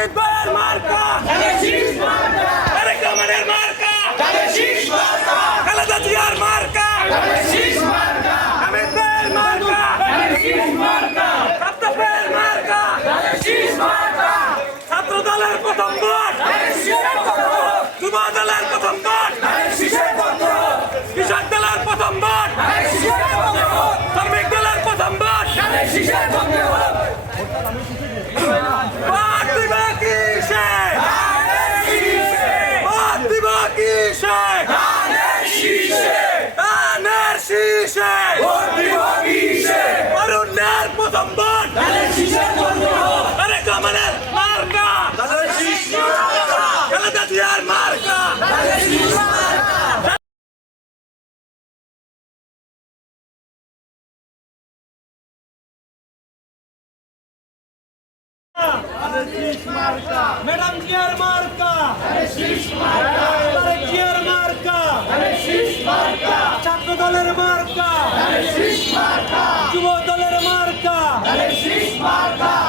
হামিদ ভাইয়ের মার্কা তারেক রহমানের মার্কা খালেদা জিয়ার মার্কা হামিদ ভাইয়ের মার্কা ছাত্র ভাইয়ের মার্কা ছাত্র দলের প্রথম ভোট যুব দলের প্রথম ভোট কৃষক দলের প্রথম ভোট শ্রমিক দলের প্রথম ভোট ভোট দিব কিসে ভোট দিব কিসে ধানের শীষে অরুণের প্রথম ভোট তারেক রহমানের মার্কা খালেদা জিয়ার মার্কা ম্যাডাম জিয়ার মার্কা তারেক জিয়ার মার্কা ছাত্র দলের মার্কা যুব দলের মার্কা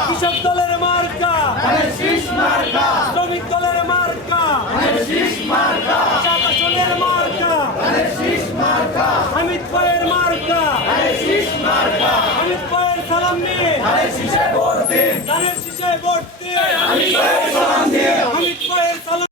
কৃষক দলের মার্কা শ্রমিক দলের মার্কা শাসনের মার্কা হামিদ ভাইয়ের মার্কা হামিদ ভাইয়ের সালাম নিয়ে ধানের শীষে ভোট দিয়ে হামিদ